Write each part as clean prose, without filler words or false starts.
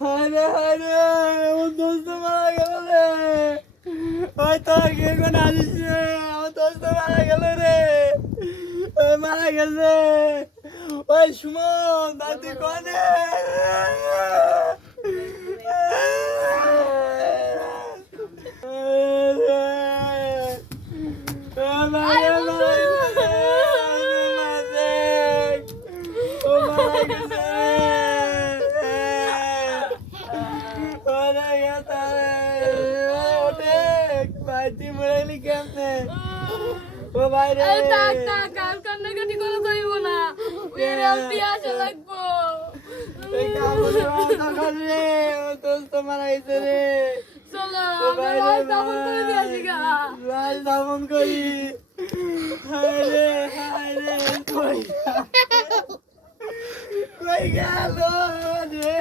আরে আরে আমার দোস্ত মারা গেল রে। ওই তোর কে কোন আসিস রে, আমার দোস্ত মারা গেল রে। ওই মারা গেছে। ওই সুমন দাদি কোনে? ও ভাই রে টাক টাক আর কান্নাকাটি করে যাইবো না ওই রাতে আসা লাগবো এই কামড়ে মাথা খালে ও দোস্ত মারা গেছে রে। চলো আমরা লাল দামন করে দিয়ে আসি গা লাল দামন করি। হায় রে কই গেল রে।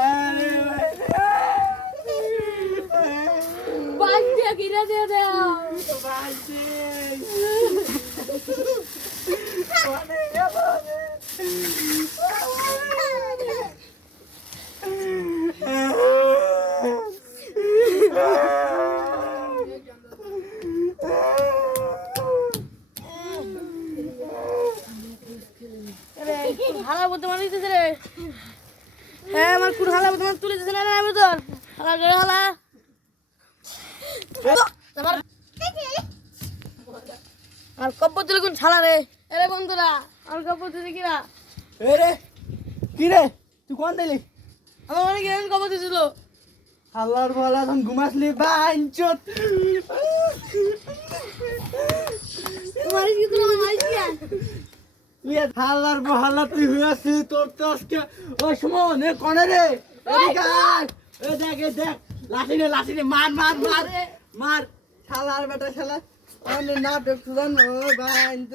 আরে ভাই বাস দিয়ে কিনে দিয়ে দাও বাজে কোনে গেল রে। হালা বলতে মানে দিতেছে রে হ্যাঁ আমার কোন হালা বলতে মানে তুলে দিতেছে না আমি তোর হালা করে হালা আর কব্বর দিলে কোন ছালা রে এরে বন্ধুরা আর কব্বর দিলে কিরা এ রে কি রে তুই কোন দিলি? আমার অনেক এরকম কব্বর দিছিল আল্লাহর বলা তখন ঘুমাসলি বাঞ্চত। মারিস কি তোর মারিস কি ইয়ে আল্লাহর বহালা তুই হইয়াছিস তোর তো আজকে। ওই সুমন এ কোনে রে? এদিকে আয়। এ দেখ লাঠি নে মার শালার বেটা শালা। অনে না দেখছুন ও বাঞ্চ।